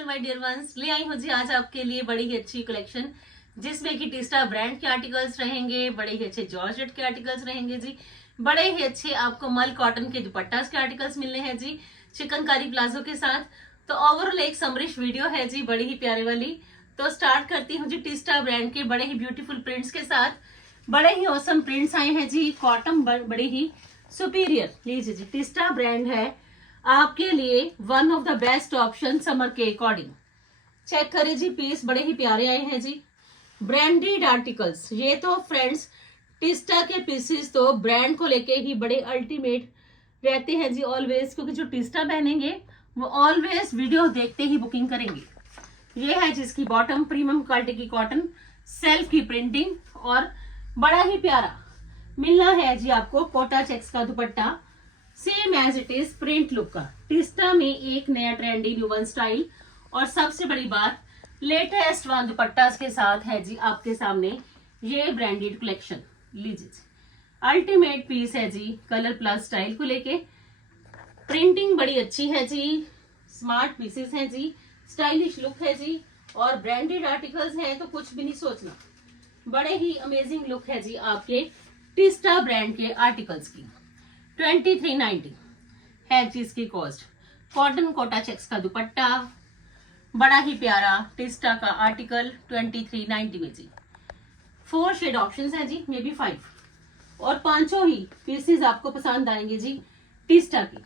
All my dear ones, ले आई हूँ जी आज आपके लिए बड़ी ही अच्छी कलेक्शन जिसमें कि टिस्टा ब्रांड के आर्टिकल्स रहेंगे, बड़े ही अच्छे जॉर्जेट के आर्टिकल्स रहेंगे जी, बड़े ही अच्छे आपको मल कॉटन के दुपट्टास के आर्टिकल्स मिलने हैं जी, चिकनकारी प्लाजो के साथ। तो ओवरऑल एक समरिश वीडियो है जी, बड़ी ही प्यारे वाली। तो स्टार्ट करती हूँ जी टिस्टा ब्रांड के बड़े ही ब्यूटीफुल प्रिंट्स के साथ। बड़े ही औसम प्रिंट्स आए हैं जी, कॉटन बड़ी ही सुपीरियर। लीजिए जी, टिस्टा ब्रांड है आपके लिए one of the best option summer के अकॉर्डिंग। चेक करें जी, पीस बड़े ही प्यारे आए हैं जी, ब्रांडेड आर्टिकल्स। ये तो फ्रेंड्स टिस्टा के पीसेस तो ब्रांड को लेके ही बड़े अल्टीमेट रहते हैं जी ऑलवेज, क्योंकि जो टिस्टा पहनेंगे वो ऑलवेज वीडियो देखते ही बुकिंग करेंगे। ये है जिसकी बॉटम प्रीमियम क्वालिटी की कॉटन, सेल्फ की प्रिंटिंग और बड़ा ही प्यारा मिलना है जी आपको कोटा चेक्स का दुपट्टा, same as it is print look का। टिस्टा में एक नया ट्रेंडी न्यू वन स्टाइल और सबसे बड़ी बात लेटेस्ट वन दुपट्टा के साथ है जी आपके सामने ये ब्रांडेड कलेक्शन। लीजिए अल्टीमेट पीस है जी, कलर प्लस स्टाइल को लेके प्रिंटिंग बड़ी अच्छी है जी, स्मार्ट पीसेस हैं जी, स्टाइलिश लुक है जी और ब्रांडेड आर्टिकल्स हैं तो कुछ भी नहीं सोचना। बड़े ही अमेजिंग लुक है जी आपके टिस्टा ब्रांड के आर्टिकल्स की। 2390 है जी इसकी कॉस्ट। कॉटन कोटा चेक्स का दुपट्टा, बड़ा ही प्यारा टिस्टा का आर्टिकल 2390 में जी। 4 शेड ऑप्शंस हैं जी, मे बी 5, और पांचों ही पीसेस आपको पसंद आएंगे जी टिस्टा की।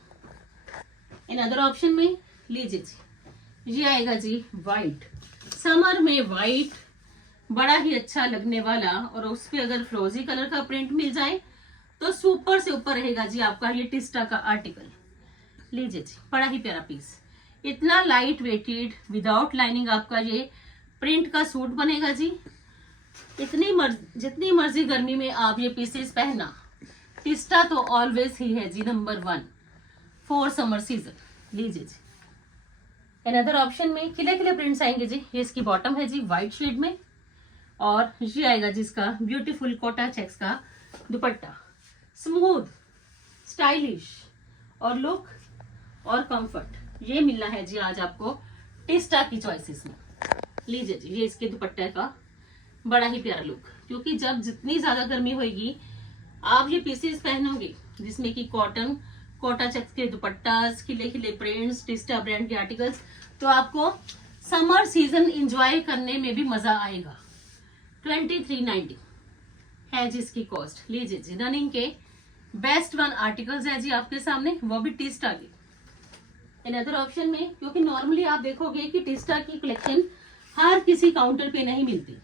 इन अदर ऑप्शन में लीजिए जी, ये आएगा जी व्हाइट, समर में व्हाइट बड़ा ही अच्छा लगने वाला, और उस पे अगर फ्रोजी कलर का प्रिंट मिल जाए तो सुपर से ऊपर रहेगा जी आपका ये टिस्टा का आर्टिकल। लीजिए जी, बड़ा ही प्यारा पीस, इतना लाइट वेटेड विदाउट लाइनिंग आपका ये प्रिंट का सूट बनेगा जी। जितनी मर्जी गर्मी में आप ये पीसेस पहनना, टिस्टा तो ऑलवेज ही है जी नंबर 1 फॉर समर सीजन। लीजिए जी, अनदर ऑप्शन में खिले खिले प्रिंट्स आएंगे जी। ये इसकी बॉटम है जी व्हाइट शेड में, और ये आएगा जिसका ब्यूटीफुल कोटा चेक्स का दुपट्टा, स्मूथ स्टाइलिश और लुक और कंफर्ट ये मिलना है जी आज आपको टिस्टा की चॉइसेस में। लीजिए जी, ये इसके दुपट्टे का बड़ा ही प्यारा लुक, क्योंकि जब जितनी ज्यादा गर्मी होगी आप ये पीसेस पहनोगे जिसमें कि कॉटन कोटा चेक्स के दुपट्टास, खिले खिले प्रिंट्स, टिस्टा ब्रांड के आर्टिकल्स, तो आपको समर सीजन एंजॉय करने में भी मजा आएगा। 2390 है जी इसकी कॉस्ट। लीजिए जी, रनिंग के बेस्ट वन आर्टिकल्स है जी आपके सामने, वो भी टिस्टा के। इन अदर ऑप्शन में, क्योंकि नॉर्मली आप देखोगे कि टिस्टा की कलेक्शन हर किसी काउंटर पे नहीं मिलती।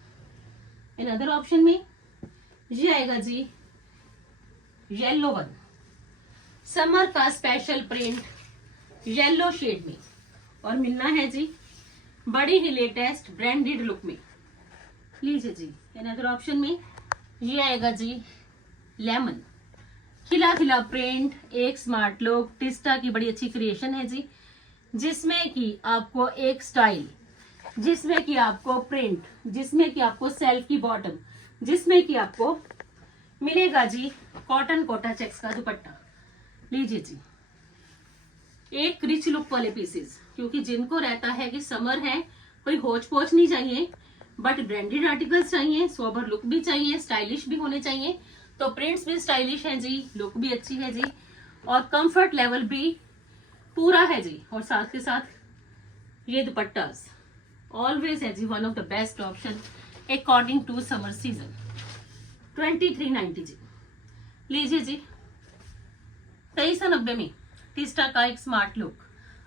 इन अदर ऑप्शन में ये आएगा जी येलो वन, समर का स्पेशल प्रिंट येलो शेड में, और मिलना है जी बड़ी ही लेटेस्ट ब्रांडेड लुक में। लीजिए जी, इन अदर ऑप्शन में ये आएगा जी लेमन, खिला खिला प्रिंट, एक स्मार्ट लुक, टिस्टा की बड़ी अच्छी क्रिएशन है जी, जिसमें कि आपको एक स्टाइल, जिसमें कि आपको प्रिंट, जिसमें कि आपको सेल्फ की बॉटम, जिसमें कि आपको मिलेगा जी कॉटन कोटा चेक्स का दुपट्टा। लीजिए जी, एक रिच लुक वाले पीसेस, क्योंकि जिनको रहता है कि समर है, कोई होच पोच नहीं चाहिए, बट ब्रांडेड आर्टिकल्स चाहिए, सोबर लुक भी चाहिए, स्टाइलिश भी होने चाहिए, तो प्रिंट्स भी स्टाइलिश है जी, लुक भी अच्छी है जी, और कंफर्ट लेवल भी पूरा है जी, और साथ के साथ ये दुपट्टास ऑलवेज है जी one of the best option according to summer season. 2390 जी। लीजिए जी, 2390 में टिस्टा का एक स्मार्ट लुक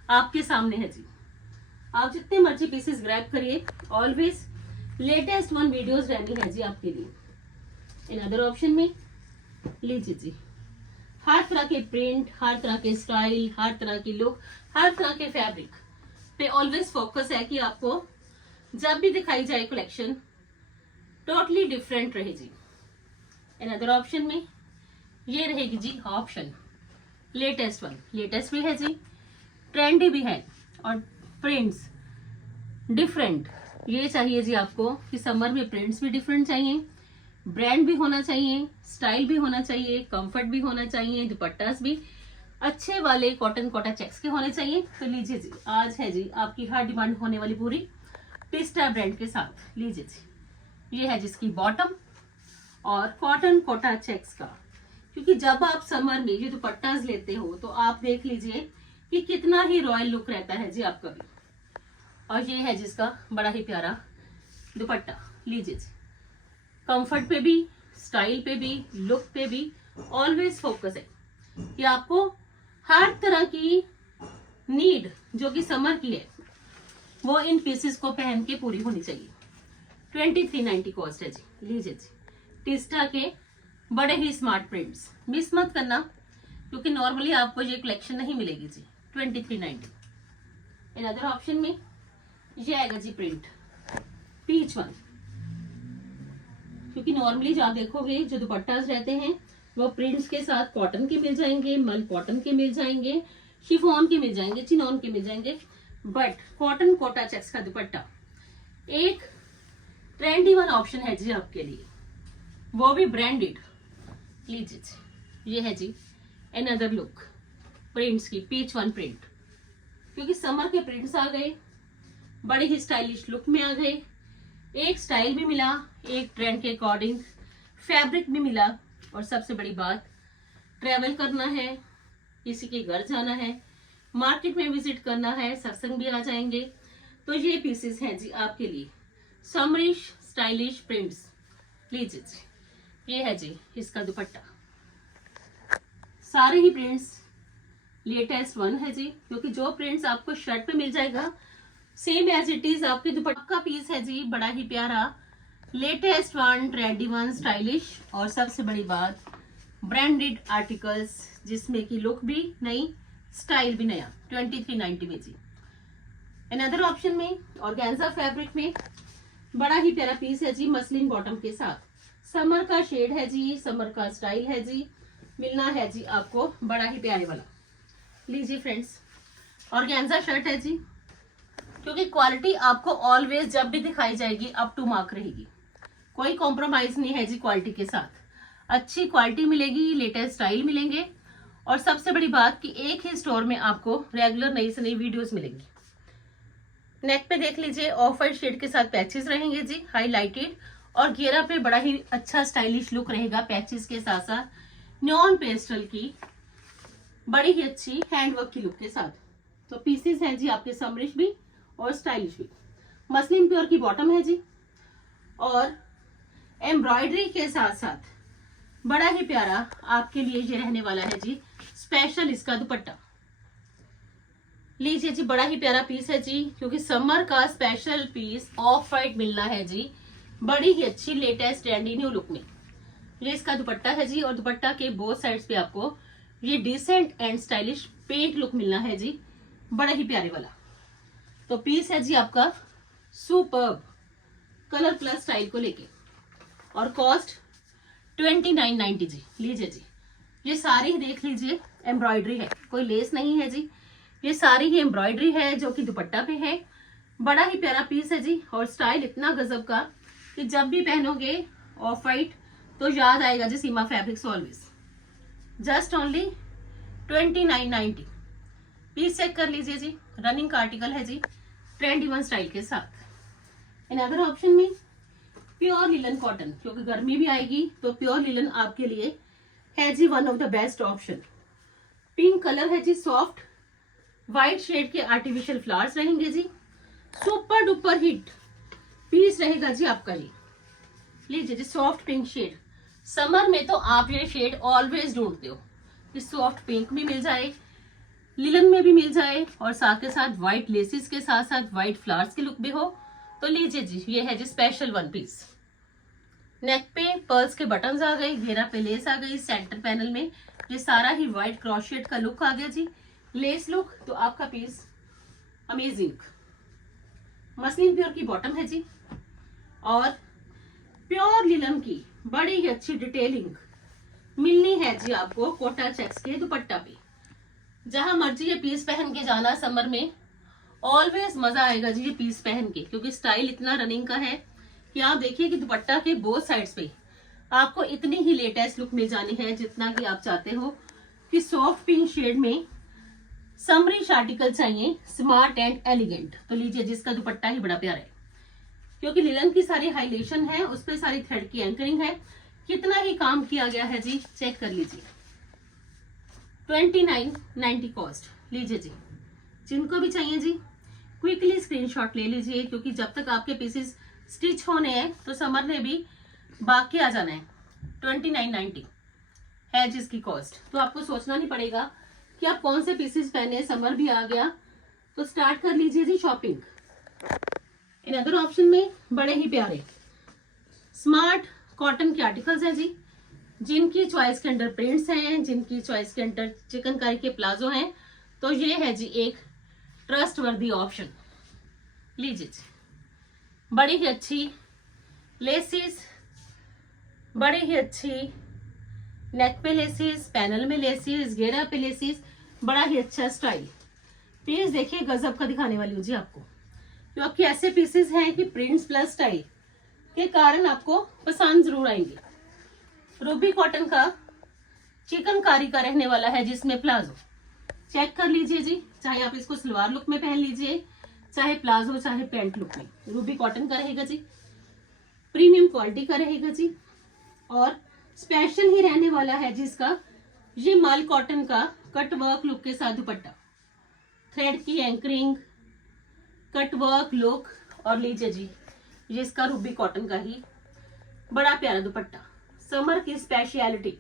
आपके सामने है जी। आप जितने मर्जी पीसेस ग्रैब करिए, ऑलवेज लेटेस्ट वन वीडियोस रहनी है जी आपके लिए। इन अदर ऑप्शन में लीजिए जी, हर तरह के प्रिंट, हर तरह के स्टाइल, हर तरह की लुक, हर तरह के फैब्रिक पे ऑलवेज फोकस है कि आपको जब भी दिखाई जाए कलेक्शन टोटली डिफरेंट रहे जी। इन अदर ऑप्शन में ये रहेगी जी ऑप्शन लेटेस्ट वन, लेटेस्ट भी है जी, ट्रेंडी भी है, और प्रिंट्स डिफरेंट ये चाहिए जी आपको कि समर में प्रिंट्स भी डिफरेंट चाहिए, ब्रांड भी होना चाहिए, स्टाइल भी होना चाहिए, कंफर्ट भी होना चाहिए, दुपट्टास भी अच्छे वाले कॉटन कोटा चेक्स के होने चाहिए। तो लीजिए जी, आज है जी आपकी हर डिमांड होने वाली पूरी टिस्टा ब्रांड के साथ। लीजिए जी, ये है जिसकी बॉटम और कॉटन कोटा चेक्स का। क्योंकि जब आप समर में ये दुपट्टास लेते हो तो आप देख लीजिए कि कितना ही रॉयल लुक रहता है जी आपका भी। और ये है जिसका बड़ा ही प्यारा दुपट्टा। लीजिए जी, कंफर्ट पे भी, स्टाइल पे भी, लुक पे भी ऑलवेज फोकस है कि आपको हर तरह की नीड जो कि समर की है वो इन पीसेस को पहन के पूरी होनी चाहिए। 2390 कॉस्ट है जी। लीजिए जी, टिस्टा के बड़े ही स्मार्ट प्रिंट्स, मिस मत करना क्योंकि नॉर्मली आपको ये कलेक्शन नहीं मिलेगी जी। 2390। इन अदर ऑप्शन में ये आएगा जी प्रिंट पीच वन। क्योंकि नॉर्मली जो आप देखोगे जो दुपट्टास रहते हैं वो प्रिंट्स के साथ कॉटन के मिल जाएंगे, मल कॉटन के मिल जाएंगे, शिफॉन के मिल जाएंगे, चिनॉन के मिल जाएंगे। बट कॉटन कोटा चेक्स का दुपट्टा एक ट्रेंडी वन ऑप्शन है जी आपके लिए, वो भी ब्रांडेड। लीजिए जी, ये है जी अनदर लुक प्रिंट्स की, पीच वन प्रिंट। क्योंकि समर के प्रिंट्स आ गए, बड़े ही स्टाइलिश लुक में आ गए, एक स्टाइल भी मिला, एक ट्रेंड के अकॉर्डिंग फैब्रिक भी मिला, और सबसे बड़ी बात ट्रेवल करना है, किसी के घर जाना है, मार्केट में विजिट करना है, सत्संग भी आ जाएंगे, तो ये पीसेस हैं जी आपके लिए समरिश स्टाइलिश प्रिंट्स। लीजिए जी, ये है जी इसका दुपट्टा। सारे ही प्रिंट्स लेटेस्ट वन है जी, क्योंकि जो प्रिंट्स आपको शर्ट पे मिल जाएगा सेम एज इट इज आपके दुपट्टा का पीस है जी, बड़ा ही प्यारा latest one, trendy one, stylish, और सबसे बड़ी बात ब्रांडेड आर्टिकल्स जिसमें की लुक भी नई, स्टाइल भी नया। 2390 में जी। अनदर ऑप्शन में ऑर्गेन्जा फैब्रिक में बड़ा ही प्यारा पीस है जी, मसलिन बॉटम के साथ। समर का शेड है जी, समर का स्टाइल है जी, मिलना है जी आपको बड़ा ही प्यारे वाला। लीजिए फ्रेंड्स, ऑर्गेन्जा शर्ट है जी, क्योंकि क्वालिटी आपको ऑलवेज जब भी दिखाई जाएगी अप टू मार्क रहेगी, कोई कॉम्प्रोमाइज नहीं है जी क्वालिटी के साथ। अच्छी क्वालिटी मिलेगी, लेटेस्ट स्टाइल मिलेंगे, और सबसे बड़ी बात कि एक ही स्टोर में आपको रेगुलर नई से नई वीडियोस मिलेंगी। नेक पे देख लीजिए ऑफ वाइट शेड के साथ पैचेस रहेंगे जी, हाईलाइटेड, और घेरा पे बड़ा ही अच्छा स्टाइलिश लुक रहेगा पैचेस के साथ साथ न्योन पेस्टल की बड़ी ही अच्छी हैंडवर्क की लुक के साथ। तो पीसेस हैं जी आपके समरिश भी और स्टाइलिश भी। मसलिन प्योर की बॉटम है जी, और एम्ब्रॉयडरी के साथ साथ बड़ा ही प्यारा आपके लिए ये रहने वाला है जी स्पेशल इसका दुपट्टा। लीजिए जी, बड़ा ही प्यारा पीस है जी, क्योंकि समर का स्पेशल पीस ऑफ वाइट मिलना है जी, बड़ी ही अच्छी लेटेस्ट ट्रेंडी न्यू लुक में। ये इसका दुपट्टा है जी, और दुपट्टा के बोथ साइड्स पे आपको ये decent and stylish pant look मिलना है जी, बड़ा ही प्यारे वाला। तो पीस है जी आपका सुपर्ब कलर प्लस स्टाइल को लेके, और कॉस्ट 2990 जी। लीजिए जी, ये सारी ही देख लीजिए एम्ब्रॉयडरी है, कोई लेस नहीं है जी, ये सारी ही एम्ब्रॉयडरी है जो कि दुपट्टा पे है। बड़ा ही प्यारा पीस है जी, और स्टाइल इतना गजब का कि जब भी पहनोगे ऑफ वाइट तो याद आएगा जी Seema fabrics always. Just only 2990। Piece check कर लीजिए जी, रनिंग का आर्टिकल है जी, ट्रेंडी वन स्टाइल के साथ। इन अदर ऑप्शन में प्योर लिलन कॉटन, क्योंकि गर्मी भी आएगी तो प्योर लिलन आपके लिए है जी one of the best option. Pink colour है जी, सॉफ्ट व्हाइट शेड के आर्टिफिशियल फ्लावर्स रहेंगे जी, सुपर डुपर हिट पीस रहेगा जी आपका ये। लीजिए जी, सॉफ्ट पिंक शेड, समर में तो आप ये शेड ऑलवेज ढूंढते हो कि सॉफ्ट पिंक भी मिल जाए, लिलन में भी मिल जाए, और साथ के साथ व्हाइट लेसेस के साथ साथ व्हाइट फ्लावर्स की लुक भी हो। तो लीजिए जी, ये है जी स्पेशल वन पीस। नेक पे पर्ल्स के बटन्स आ गए, घेरा पे लेस आ गई, सेंटर पैनल में ये सारा ही व्हाइट क्रॉशेट का लुक आ गया जी, लेस लुक। तो आपका पीस अमेजिंग। मसलिन प्योर की बॉटम है जी, और प्योर लिलन की बड़ी ही अच्छी डिटेलिंग मिलनी है जी आपको कोटा चेक्स के दुपट्टा पे। जहां मर्जी ये पीस पहन के जाना समर में, ऑलवेज मजा आएगा जी ये पीस पहन के, क्योंकि स्टाइल इतना रनिंग का है कि आप देखिए कि दुपट्टा के बोथ साइड्स पे आपको इतनी ही लेटेस्ट लुक मिल जानी है जितना कि आप चाहते हो, कि सॉफ्ट पिंक शेड में समरिश आर्टिकल चाहिए, स्मार्ट एंड एलिगेंट, तो लीजिए जिसका दुपट्टा ही बड़ा प्यारा है, क्योंकि लिलन की सारी हाइलाइशन है, उस पर सारी थ्रेड की एंकरिंग है, कितना ही काम किया गया है जी, चेक कर लीजिए। 2990 कॉस्ट। लीजिए जी, जिनको भी चाहिए जी क्विकली स्क्रीनशॉट ले लीजिए, क्योंकि जब तक आपके पीसेस स्टिच होने हैं तो समर ने भी बाकी आ जाना है। 2990 है जिसकी कॉस्ट, तो आपको सोचना नहीं पड़ेगा कि आप कौन से पीसेस पहने, समर भी आ गया तो स्टार्ट कर लीजिए जी शॉपिंग। इन अदर ऑप्शन में बड़े ही प्यारे स्मार्ट कॉटन के आर्टिकल्स हैं जी, जिनकी चॉइस के अंडर प्रिंट्स हैं, जिनकी चॉइस के अंडर चिकनकारी के प्लाजो हैं, तो ये है जी एक ट्रस्ट वर्दी ऑप्शन। लीजिए जी, बड़ी ही अच्छी लेसिस, बड़ी ही अच्छी नेक पे लेसिस, पैनल में लेसिस, घेरा पे लेसिस, बड़ा ही अच्छा स्टाइल। पीस देखिए गजब का दिखाने वाली हूँ जी आपको, क्योंकि ऐसे पीसेस हैं कि प्रिंट्स प्लस स्टाइल के कारण आपको पसंद जरूर आएंगे। रूबी कॉटन का चिकनकारी का रहने वाला है जिसमें प्लाजो, चेक कर लीजिए जी, चाहे आप इसको सलवार लुक में पहन लीजिए, चाहे प्लाजो चाहे पैंट लुक में, रूबी कॉटन का रहेगा जी, प्रीमियम क्वालिटी का रहेगा जी, और स्पेशल ही रहने वाला है जिसका ये माल कॉटन का कट वर्क लुक के साथ दुपट्टा, थ्रेड की एंकरिंग, कट वर्क लुक, और लीजिए जी ये इसका रूबी कॉटन का ही बड़ा प्यारा दुपट्टा। समर की स्पेशलिटी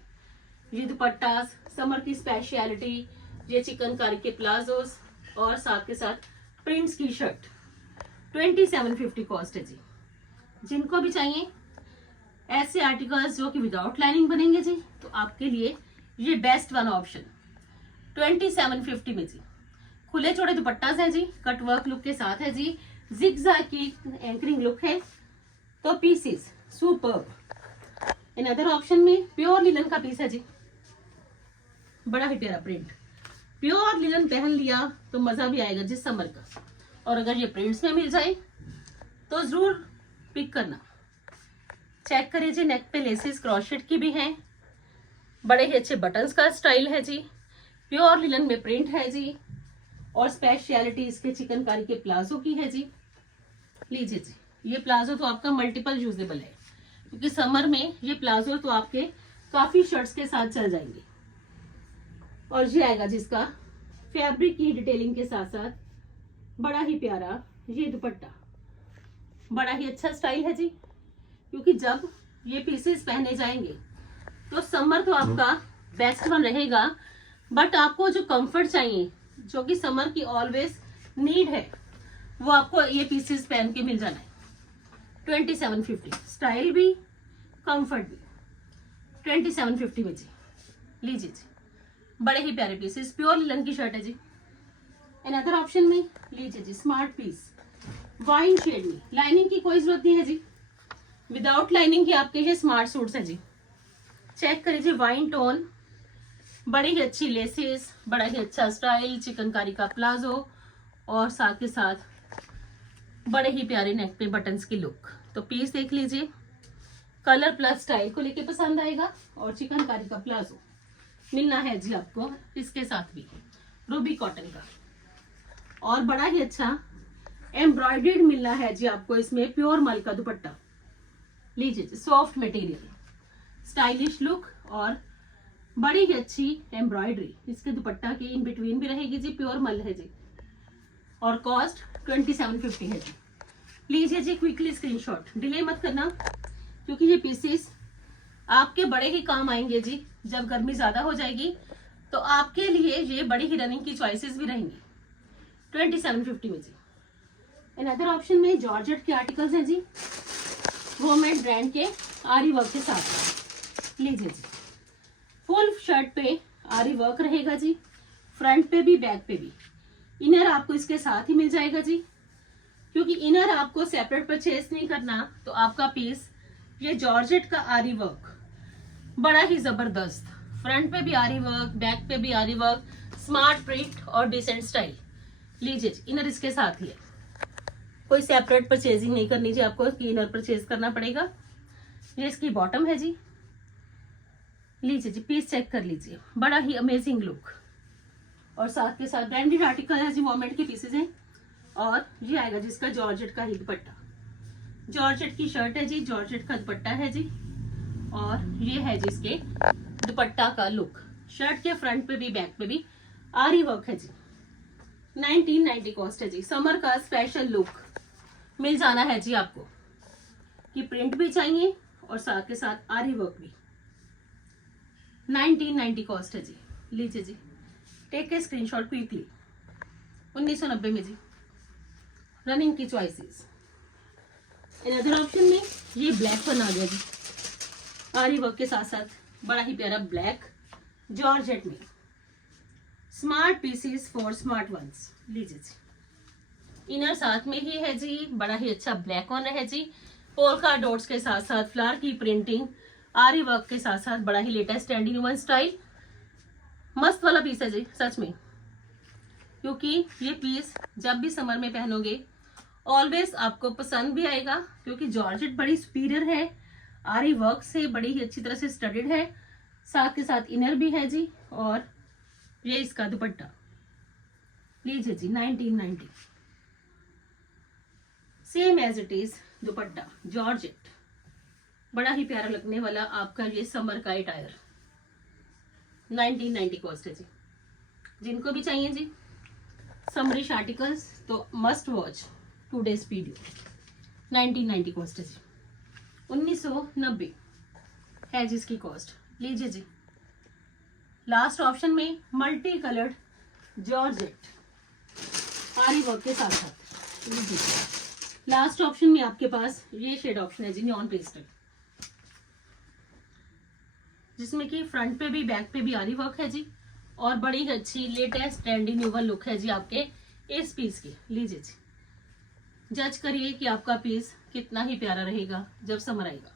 ये दुपट्टा, समर की स्पेशलिटी ये चिकनकारी के प्लाजोस और साथ के साथ प्रिंट्स की शर्ट। 2750 कॉस्ट है जी। जिनको भी चाहिए ऐसे आर्टिकल्स जो कि विदाउट लाइनिंग बनेंगे जी, तो आपके लिए ये बेस्ट वन ऑप्शन 2750 में जी। खुले चौड़े दुपट्टास है जी, कट वर्क लुक के साथ है जी, जिगजैग की एंकरिंग लुक है, तो pieces superb. In other option में प्योर लिलन का पीस है जी, बड़ा ही प्यारा प्रिंट, प्योर लिलन पहन लिया तो मजा भी आएगा जिस समर का, और अगर ये प्रिंट्स में मिल जाए तो जरूर पिक करना। चेक करिए जी, नेक पे लेसेस क्रॉशेट की भी हैं, बड़े ही अच्छे बटन्स का स्टाइल है जी, प्योर लिलन में प्रिंट है जी, और स्पेशलिटी इसके चिकनकारी के प्लाजो की है जी। लीजिए जी, ये प्लाजो तो आपका मल्टीपल यूजेबल है, क्योंकि समर में ये प्लाजो तो आपके काफी शर्ट्स के साथ चल जाएंगे। और ये आएगा जिसका फैब्रिक की डिटेलिंग के साथ साथ बड़ा ही प्यारा ये दुपट्टा, बड़ा ही अच्छा स्टाइल है जी, क्योंकि जब ये पीसेस पहने जाएंगे तो समर तो आपका बेस्ट वन रहेगा, बट आपको जो कंफर्ट चाहिए, जो कि समर की ऑलवेज नीड है, वो आपको ये पीसेस पहन के मिल जाना है। 2750 स्टाइल भी कंफर्ट भी 2750 में जी। लीजिए जी, बड़े ही प्यारे पीसेस, प्योर लिलन की शर्ट है जी। इन अदर ऑप्शन में लीजिए जी स्मार्ट पीस वाइन शेड में, लाइनिंग की कोई जरूरत नहीं है जी, विदाउट लाइनिंग के आपके ये स्मार्ट सूट्स है जी। चेक करिए जी, वाइन टोन, बड़ी ही अच्छी लेसेस, बड़ा ही अच्छा स्टाइल, चिकनकारी का प्लाजो, और साथ के साथ बड़े ही प्यारे नेक पे बटन्स की लुक। तो पीस देख लीजिए, कलर प्लस स्टाइल को लेके पसंद आएगा, और चिकनकारी का प्लाजो मिलना है जी आपको इसके साथ भी रूबी कॉटन का, और बड़ा ही अच्छा एम्ब्रॉयडर्ड मिलना है जी आपको इसमें प्योर मल का दुपट्टा। लीजिए जी, सॉफ्ट मटेरियल, स्टाइलिश लुक, और बड़ी ही अच्छी एम्ब्रॉयडरी इसके दुपट्टा की इन बिटवीन भी रहेगी जी, प्योर मल है जी, और कॉस्ट 2750 है जी। लीजिए जी क्विकली स्क्रीनशॉट, डिले मत करना, क्योंकि ये पीसेस आपके बड़े ही काम आएंगे जी। जब गर्मी ज्यादा हो जाएगी तो आपके लिए ये बड़ी ही रनिंग की चॉइसेस भी रहेंगी 2750 में जी। इन अदर ऑप्शन में जॉर्जेट के आर्टिकल्स हैं जी, वोमेड ब्रांड के आरी वर्क के साथ। लीजिए जी, फुल शर्ट पे आरी वर्क रहेगा जी, फ्रंट पे भी बैक पे भी, इनर आपको इसके साथ ही मिल जाएगा जी, क्योंकि इनर आपको सेपरेट परचेज नहीं करना, तो आपका पीस ये जॉर्जेट का आरी वर्क बड़ा ही जबरदस्त, फ्रंट पे भी आरी वर्क, बैक पे भी आरी वर्क, स्मार्ट प्रिंट और डिसेंट स्टाइल। लीजिए इनर इसके साथ ही है, कोई सेपरेट परचेजिंग नहीं करनी चाहिए आपको कि इनर परचेज करना पड़ेगा। ये इसकी बॉटम है जी, लीजिए जी, पीस चेक कर लीजिए, बड़ा ही अमेजिंग लुक। और साथ के साथ ब्रांडेड आर्टिकल है जी, वॉमेट के पीसेज हैं। और ये आएगा जिसका जॉर्जेट का ही दुपट्टा, जॉर्जेट की शर्ट है जी, जॉर्जेट का दुपट्टा है जी। और ये है जिसके दुपट्टा का लुक, शर्ट के फ्रंट पे भी बैक पे भी आरी वर्क है जी। 1990 कॉस्ट है जी। समर का स्पेशल लुक मिल जाना है जी आपको, कि प्रिंट भी चाहिए और साथ के साथ आरी वर्क भी। 1990 कॉस्ट है जी। लीजिए जी, टेक ए स्क्रीनशॉट क्विकली। 1990 में जी, रनिंग की चॉइसेस। अदर ऑप्शन में ये ब्लैक वन आ गया जी, आरी वर्क के साथ साथ बड़ा ही प्यारा ब्लैक जॉर्जेट में। Smart pieces for smart ones. लीजिए जी, इनर साथ में ही है जी, बड़ा ही अच्छा ब्लैक वन है जी, पोल्का डॉट्स के साथ साथ फ्लावर की प्रिंटिंग, आरी वर्क के साथ साथ बड़ा ही लेटेस्ट ट्रेंडिंग वन स्टाइल। मस्त वाला पीस है जी सच में, क्योंकि ये पीस जब भी समर में पहनोगे ऑलवेज आपको पसंद भी आएगा, क्योंकि जॉर्जेट बड़ी सुपीरियर है, आरी वर्क से बड़ी ही अच्छी तरह से स्टडीड है, साथ के साथ इनर भी है जी। और ये इसका दुपट्टा। लीजिए जी, 1990 सेम एज इट इज दुपट्टा, जॉर्जेट, बड़ा ही प्यारा लगने वाला आपका ये समर का अटायर। 1990 कॉस्ट है जी। जिनको भी चाहिए जी समरिश आर्टिकल्स तो must watch today's video. 1990 cost है जी। 1990 है जिसकी कॉस्ट। लीजिए जी, लास्ट ऑप्शन में मल्टी कलर्ड जॉर्जेट आरी वर्क के साथ साथ। लीजिए, लास्ट ऑप्शन में आपके पास ये शेड ऑप्शन है जी, न्यॉन पेस्टल, जिसमें कि फ्रंट पे भी बैक पे भी आरी वर्क है जी, और बड़ी अच्छी लेटेस्ट ट्रेंडिंग न्यूवर लुक है जी आपके इस पीस की। लीजिए जी, जज करिए कि आपका पीस कितना ही प्यारा रहेगा जब समर आएगा।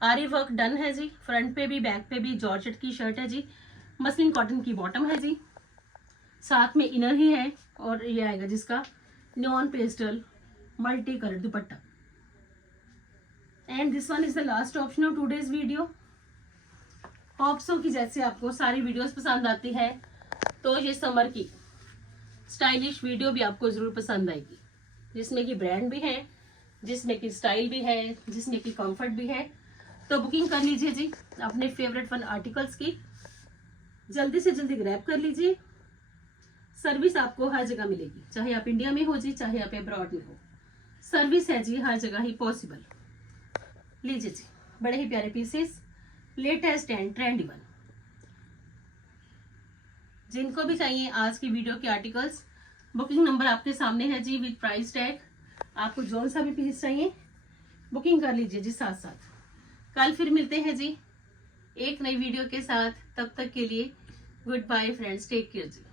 आरी वर्क डन है जी, फ्रंट पे भी बैक पे भी जॉर्जेट की शर्ट है जी, मसलिन कॉटन की बॉटम है जी, साथ में इनर ही है, और ये आएगा जिसका non pastel multi colour dupatta. And this one is the last option of today's video. Hope so कि जैसे आपको सारी वीडियोस पसंद आती है तो ये समर की स्टाइलिश वीडियो भी आपको जरूर पसंद आएगी, जिसमें कि ब्रांड भी है, जिसमें कि स्टाइल भी है, जिसमें कि कंफर्ट भी है। तो बुकिंग कर लीजिए जी अपने फेवरेट वन आर्टिकल्स की, जल्दी से जल्दी ग्रैब कर लीजिए। सर्विस आपको हर जगह मिलेगी, चाहे आप इंडिया में हो जी, चाहे आप अब्रॉड में हो, सर्विस है जी हर जगह ही पॉसिबल। लीजिए जी, बड़े ही प्यारे pieces, latest and trendy one. जिनको भी चाहिए आज की वीडियो के आर्टिकल्स, बुकिंग नंबर आपके सामने है जी विद प्राइस टैग। आपको जो सा भी पीस चाहिए बुकिंग कर लीजिए जी साथ साथ। कल फिर मिलते हैं जी एक नई वीडियो के साथ, तब तक के लिए good bye friends, take care जी।